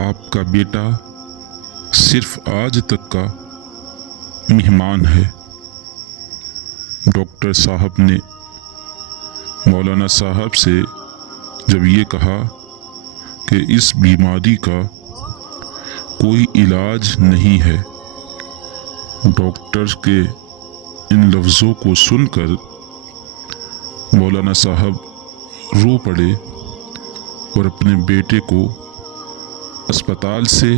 آپ کا بیٹا صرف آج تک کا مہمان ہے۔ ڈاکٹر صاحب نے مولانا صاحب سے جب یہ کہا کہ اس بیماری کا کوئی علاج نہیں ہے، ڈاکٹر کے ان لفظوں کو سن کر مولانا صاحب رو پڑے اور اپنے بیٹے کو اسپتال سے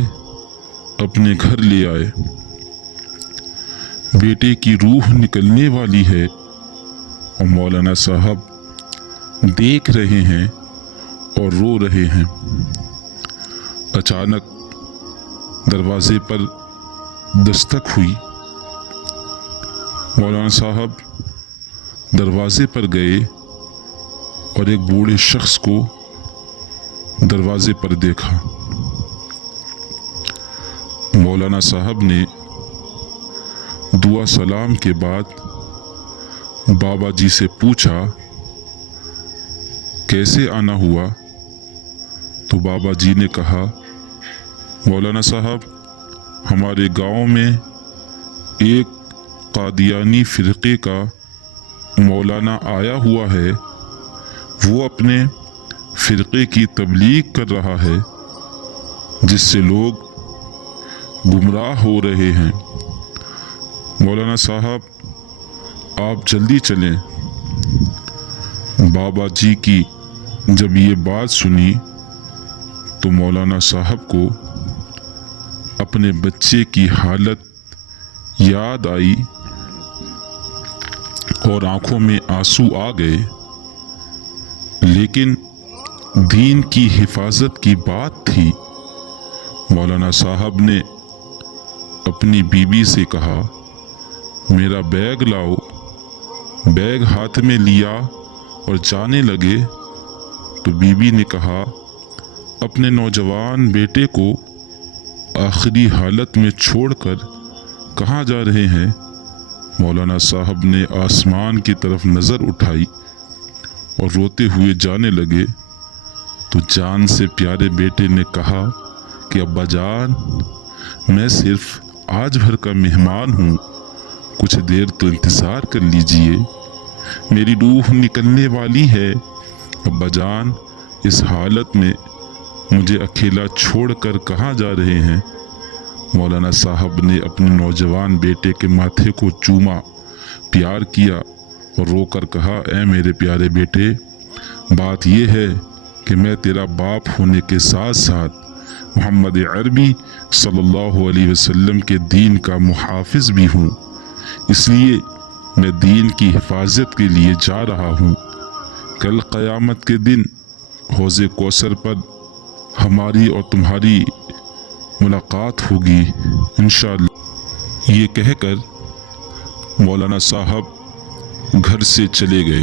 اپنے گھر لے آئے۔ بیٹے کی روح نکلنے والی ہے اور مولانا صاحب دیکھ رہے ہیں اور رو رہے ہیں۔ اچانک دروازے پر دستک ہوئی۔ مولانا صاحب دروازے پر گئے اور ایک بوڑھے شخص کو دروازے پر دیکھا۔ مولانا صاحب نے دعا سلام کے بعد بابا جی سے پوچھا کیسے آنا ہوا، تو بابا جی نے کہا مولانا صاحب ہمارے گاؤں میں ایک قادیانی فرقے کا مولانا آیا ہوا ہے، وہ اپنے فرقے کی تبلیغ کر رہا ہے جس سے لوگ گمراہ ہو رہے ہیں۔ مولانا صاحب آپ جلدی چلیں۔ بابا جی کی جب یہ بات سنی تو مولانا صاحب کو اپنے بچے کی حالت یاد آئی اور آنکھوں میں آنسو آ گئے، لیکن دین کی حفاظت کی بات تھی۔ مولانا صاحب نے اپنی بیوی سے کہا میرا بیگ لاؤ۔ بیگ ہاتھ میں لیا اور جانے لگے تو بیوی نے کہا اپنے نوجوان بیٹے کو آخری حالت میں چھوڑ کر کہاں جا رہے ہیں؟ مولانا صاحب نے آسمان کی طرف نظر اٹھائی اور روتے ہوئے جانے لگے تو جان سے پیارے بیٹے نے کہا کہ ابا جان میں صرف آج بھر کا مہمان ہوں، کچھ دیر تو انتظار کر لیجئے، میری روح نکلنے والی ہے۔ ابا جان اس حالت میں مجھے اکیلا چھوڑ کر کہاں جا رہے ہیں؟ مولانا صاحب نے اپنے نوجوان بیٹے کے ماتھے کو چوما، پیار کیا اور رو کر کہا اے میرے پیارے بیٹے، بات یہ ہے کہ میں تیرا باپ ہونے کے ساتھ ساتھ محمد عربی صلی اللہ علیہ وسلم کے دین کا محافظ بھی ہوں، اس لیے میں دین کی حفاظت کے لیے جا رہا ہوں۔ کل قیامت کے دن حوض کوثر پر ہماری اور تمہاری ملاقات ہوگی انشاءاللہ۔ یہ کہہ کر مولانا صاحب گھر سے چلے گئے۔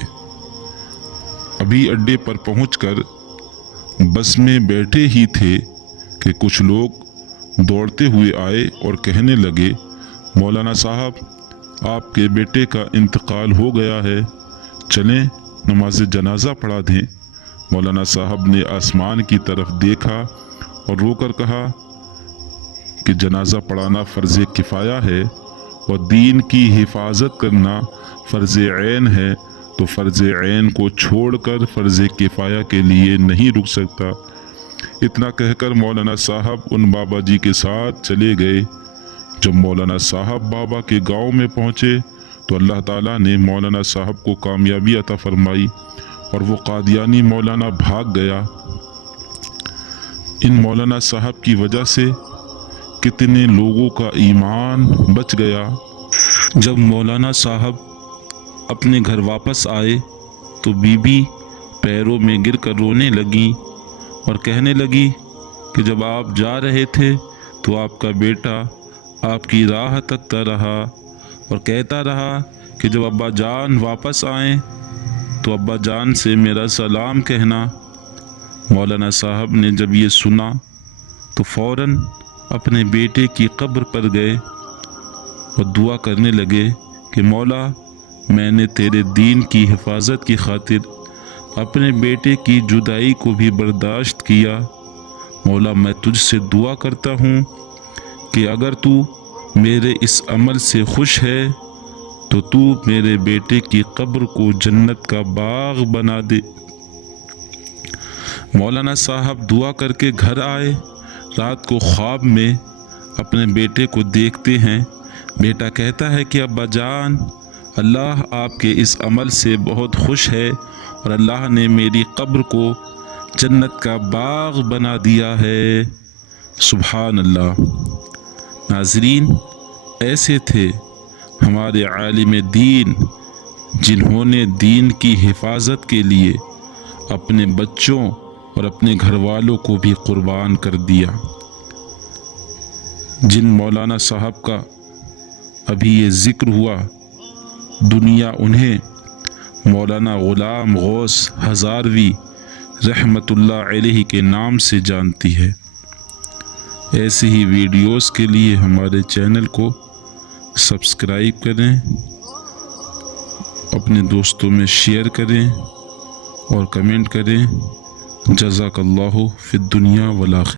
ابھی اڈے پر پہنچ کر بس میں بیٹھے ہی تھے کہ کچھ لوگ دوڑتے ہوئے آئے اور کہنے لگے مولانا صاحب آپ کے بیٹے کا انتقال ہو گیا ہے، چلیں نماز جنازہ پڑھا دیں۔ مولانا صاحب نے آسمان کی طرف دیکھا اور رو کر کہا کہ جنازہ پڑھانا فرض کفایہ ہے اور دین کی حفاظت کرنا فرض عین ہے، تو فرض عین کو چھوڑ کر فرض کفایہ کے لیے نہیں رک سکتا۔ اتنا کہہ کر مولانا صاحب ان بابا جی کے ساتھ چلے گئے۔ جب مولانا صاحب بابا کے گاؤں میں پہنچے تو اللہ تعالیٰ نے مولانا صاحب کو کامیابی عطا فرمائی اور وہ قادیانی مولانا بھاگ گیا۔ ان مولانا صاحب کی وجہ سے کتنے لوگوں کا ایمان بچ گیا۔ جب مولانا صاحب اپنے گھر واپس آئے تو بی بی پیروں میں گر کر رونے لگی اور کہنے لگی کہ جب آپ جا رہے تھے تو آپ کا بیٹا آپ کی راہ تکتا رہا اور کہتا رہا کہ جب ابا جان واپس آئیں تو ابا جان سے میرا سلام کہنا۔ مولانا صاحب نے جب یہ سنا تو فوراً اپنے بیٹے کی قبر پر گئے اور دعا کرنے لگے کہ مولا میں نے تیرے دین کی حفاظت کی خاطر اپنے بیٹے کی جدائی کو بھی برداشت کیا، مولا میں تجھ سے دعا کرتا ہوں کہ اگر تو میرے اس عمل سے خوش ہے تو تو میرے بیٹے کی قبر کو جنت کا باغ بنا دے۔ مولانا صاحب دعا کر کے گھر آئے۔ رات کو خواب میں اپنے بیٹے کو دیکھتے ہیں۔ بیٹا کہتا ہے کہ ابا جان، اللہ آپ کے اس عمل سے بہت خوش ہے اور اللہ نے میری قبر کو جنت کا باغ بنا دیا ہے۔ سبحان اللہ۔ ناظرین، ایسے تھے ہمارے عالم دین جنہوں نے دین کی حفاظت کے لیے اپنے بچوں اور اپنے گھر والوں کو بھی قربان کر دیا۔ جن مولانا صاحب کا ابھی یہ ذکر ہوا، دنیا انہیں مولانا غلام غوث ہزاروی رحمۃ اللہ علیہ کے نام سے جانتی ہے۔ ایسے ہی ویڈیوز کے لیے ہمارے چینل کو سبسکرائب کریں، اپنے دوستوں میں شیئر کریں اور کمنٹ کریں۔ جزاک اللہ فی الدنیا والآخرہ۔